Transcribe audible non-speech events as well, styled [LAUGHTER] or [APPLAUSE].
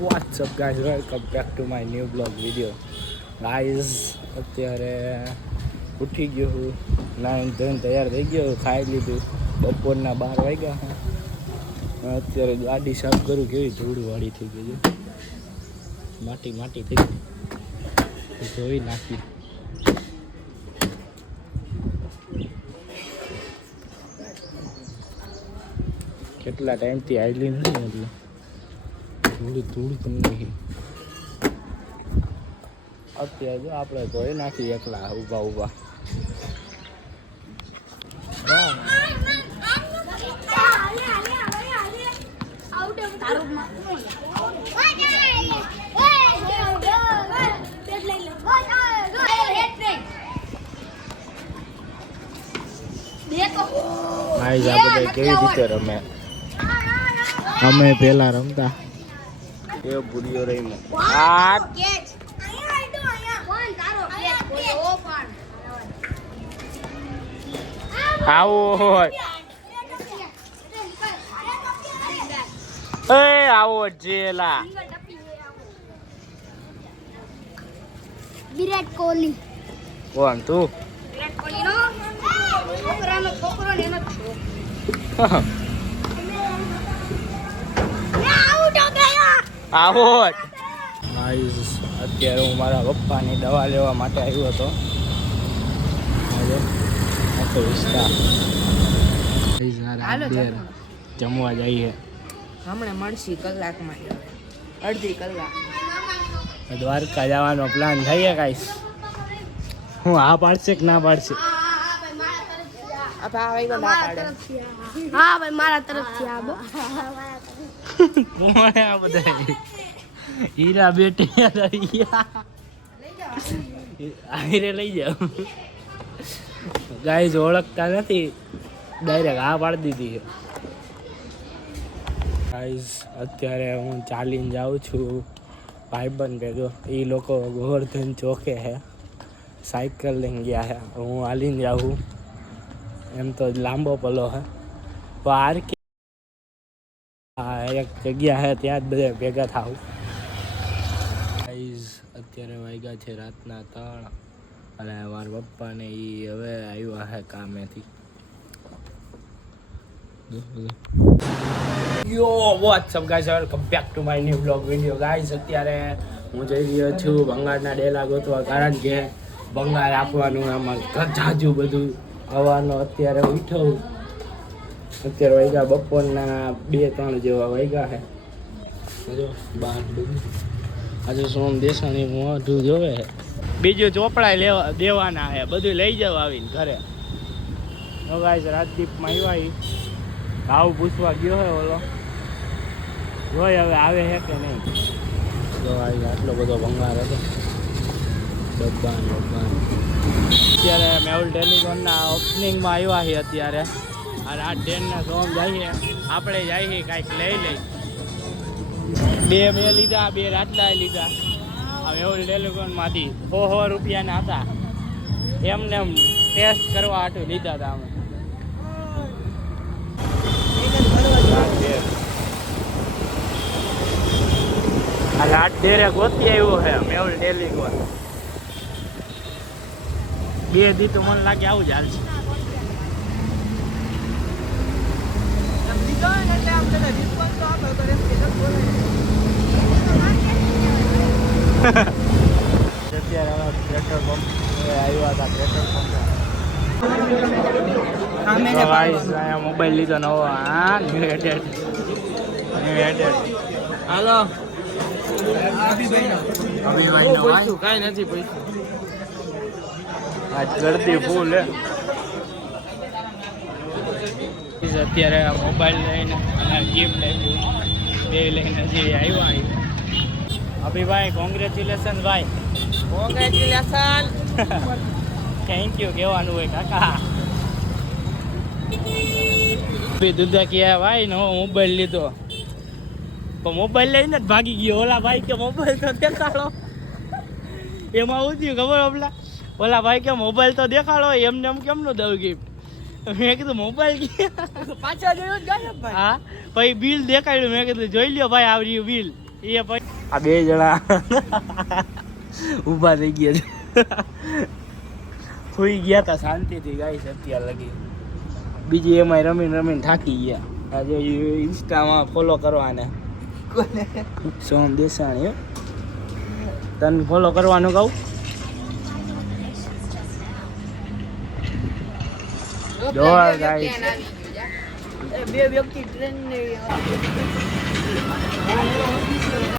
What's up guys welcome back to my new blog video guys અત્યારે ઉઠી ગયો હું. નાઈન ધોઈને તૈયાર થઈ ગયો ખાઈ લીધું. બપોરના બાર વાગ્યા અત્યારે ગાડી સાફ કરું કેવી ધૂળવાળી થઈ ગઈ છે. માટી માટી થઈ ગઈ. ધોઈ નાખી. કેટલા ટાઈમથી આવેલી નથી એટલે. થોડી થોડી તમને નહીં. અત્યારે જો આપણે ધોઈ નાખી એકલા ઊભા ઊભા. કેવી રીતે રમે? અમે પહેલા રમતા. એ બુડીઓ રહી આ આવો હોય. એ આવો જેલા. વિરાટ કોહલી. કોણ તું. વિરાટ કોહલી નો છોકરાનો છોકરો ને એનો છોકરો [LAUGHS] આવો અત્યારે હું મારા પપ્પાની દવા લેવા માટે આવ્યો હતો. આખો વિસ્તાર. જમવા. જઈએ. હમણાં મળશી કલાકમાં. અડધી કલાક. દ્વારકા જવાનો પ્લાન થઈએ કાંઈ હું આ પાડશે કે ના પાડશે? હા ભાઈ મારા તરફથી આવો. કોણ આ બધા હીરા બેટે આહીરે લઈ જાઓ. ગાઈઝ ઓળખતા નથી ડાયરેક્ટ હા પાડી દીધી ગાઈઝ અત્યારે હું ચાલીને જાઉં છું. ભાઈબંધ ભેગો એ લોકો ગોવર્ધન ચોકે હે સાયકલ લઈને ગયા હે હું હાલીને જાઉં. એમ તો લાંબો પલો છે પાર કે હા એક જગ્યા છે ત્યાં જ બધા ભેગા થાવ અત્યારે વાગ્યા છે રાતના ત્રણ. અને મારા પપ્પાને એ હવે આવ્યા હે કામેથી. Yo what's up guys welcome back to my new blog video guys અત્યારે હું જઈ રહ્યો છું ભંગારના ડેલા ગોતવા કારણ કે ભંગાર આપવાનું આમાં જાજુ બધું હવાનો અત્યારે ઉઠો. અત્યારે વાગ્યા બપોરના બે ત્રણ જેવા વાગ્યા છે જો બહાર આજે સોમ દેસાણી મોઢું જોવે છે બીજું ચોપડા લેવા દેવાના છે બધું લઈ જાવ આવીને ઘરે. ગાઈસ રાજદીપમાં આવ્યા. ભાવ પૂછવા ગયો હે ઓલો. જોઈ હવે આવે છે કે નહીં. જો આવી આટલો બધો ભંગાર હતો. ભગવાન ડબ્બાન. અત્યારે મેહુલ ટેલિકોમના ઓપનિંગમાં આવ્યા છીએ અત્યારે. આ રાત ટ્રેનના સોંગ જઈએ આપણે જઈએ કાંઈક લઈ લઈ. બે મેં લીધા, બે રાતલા લીધા. આ મેહુલ ટેલિકોમમાંથી સો સો રૂપિયાના હતા. એમને એમ ટેસ્ટ કરવા હાટું લીધા હતા અમે. આ રાત ડેરે ગોતી આવ્યો છે મેહુલ ટેલિકોમ. બે દી તો મને લાગે આવું જ હાલશે અત્યારે હવે પેટ્રોલ પંપ આવ્યા હતા પેટ્રોલ પંપ મોબાઈલ લીધો નવો હા ન્યુ એડેડ ન્યુ એડેડ હાલો. કાંઈ નથી પૈસા. આજ ગરદી ફૂલ અત્યારે મોબાઈલ લઈને અને ગીફ્ટ લઈને બે લઈને જે આવ્યા અભિભાઈ કોંગ્રેચ્યુલેશન ભાઈ. કોંગ્રેચ્યુલેશન થેન્ક યુ કહેવાનું હોય કાકા. બી દુધા કે ભાઈ? નો મોબાઈલ લીધો. પણ મોબાઈલ લઈને જ ભાગી ગયો. ઓલા ભાઈ કે મોબાઈલ તો દેખાડો. એમાં શું થયું ખબર ઓલા ઓલા ભાઈ કે મોબાઈલ તો દેખાડો એમને એમ કેમનું દઉં ગિફ્ટ મેં કીધું મોબાઈલ પાછા જોયો જ ગાયબ ભાઈ? હા ભાઈ બિલ દેખાડ્યું મેં કીધું જોઈ લ્યો ભાઈ આવરી બિલ એ ભાઈ આ બે જણા ઊભા થઈ ગયા છે. સુઈ ગયા હતા શાંતિથી ગાઈસ અત્યાર લગી. બીજી એમાં રમીને રમીને થાકી ગયા. આજે ઇન્સ્ટામાં ફોલો કરવાને. સોમ દેસાણી. તને ફોલો કરવાનું કહું? જોવા ગાઈસ. બે વ્યક્તિ ટ્રેન ને